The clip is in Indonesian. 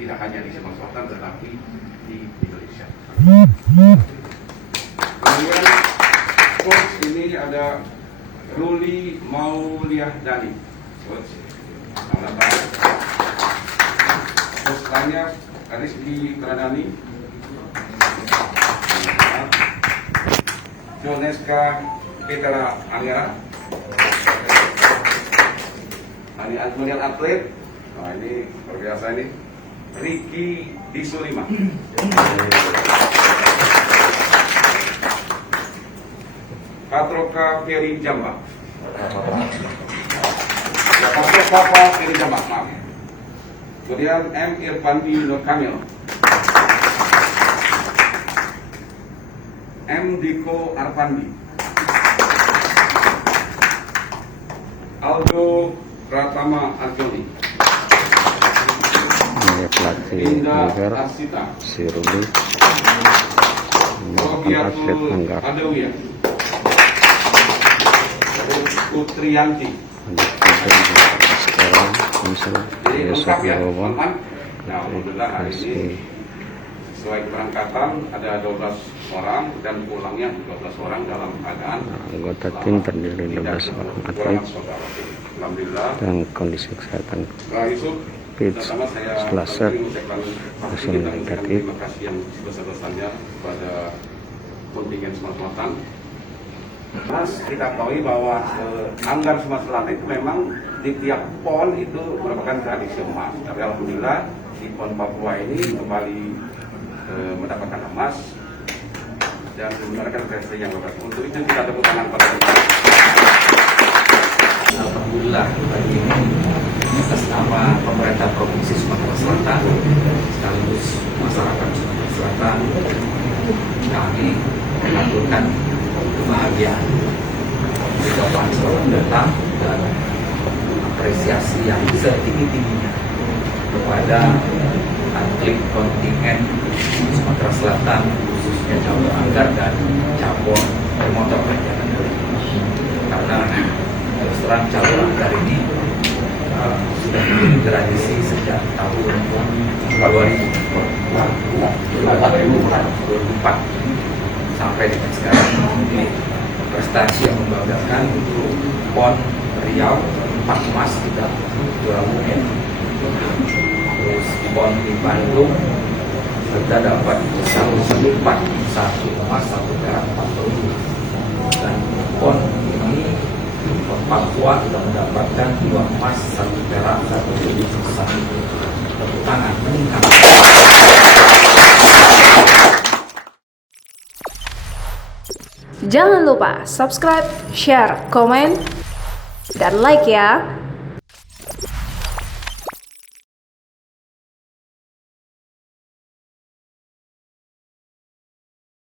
Tidak hanya di Sumatera Selatan tetapi di Indonesia. Kemudian coach ini ada Ruli Mauliahdani. Coach, selamat datang. Coach lainnya Rizky Pradani, Joneska Petera Angera, kemudian atlet. Nah ini luar biasa ini. Ricky Disulima, Katroka Ferry Jamba, Papa Ferry Jamba, maaf. Kemudian M. Irfandi Nur Kamil, M. Diko Arfandi, Aldo Pratama Arjoni, pelatih Anggar, si Ruli, atlet Anggar, Putriyanti, sekarang Misal Yusuf Yaroba, nah, alhamdulillah hari ini sesuai keberangkatan ada 12 orang dan pulangnya 12 orang dalam keadaan anggota tim terdiri 12 orang atlet dan kondisi kesehatan fit setelah set hasil negatif. Terima kasih yang sebesar-besarnya pada kontingen Sumatera Selatan. Mas, kita tahu bahwa Anggar Sumatera Selatan itu memang di tiap PON itu merupakan tradisi emas. Tapi alhamdulillah di PON Papua ini kembali mendapatkan emas dan menunjukkan prestasi yang luar biasa. Untuk itu kita tepuk tangan pada kita. Alhamdulillah pagi ini atas nama pemerintah Provinsi Sumatera Selatan sekaligus masyarakat Sumatera Selatan kami mengaturkan kebahagiaan ucapan selamat datang dan apresiasi yang setinggi-tingginya kepada atlet kontingen Sumatera Selatan khususnya cabur Anggar dan cabur motor perjalanan karena terus terang cabur Anggar ini sudah menjadi tradisi sejak tahun 2004 sampai dengan sekarang. Ini prestasi yang membanggakan untuk PON Riau 4 emas kita juara umum, terus PON di Bandung kita dapat 1 emas 1 perak 4 perunggu, dan PON ini PON Papua kita mendapatkan 2 emas 1 perak 1 perunggu. Tepuk tangan meningkat. Jangan lupa subscribe, share, komen, dan like ya.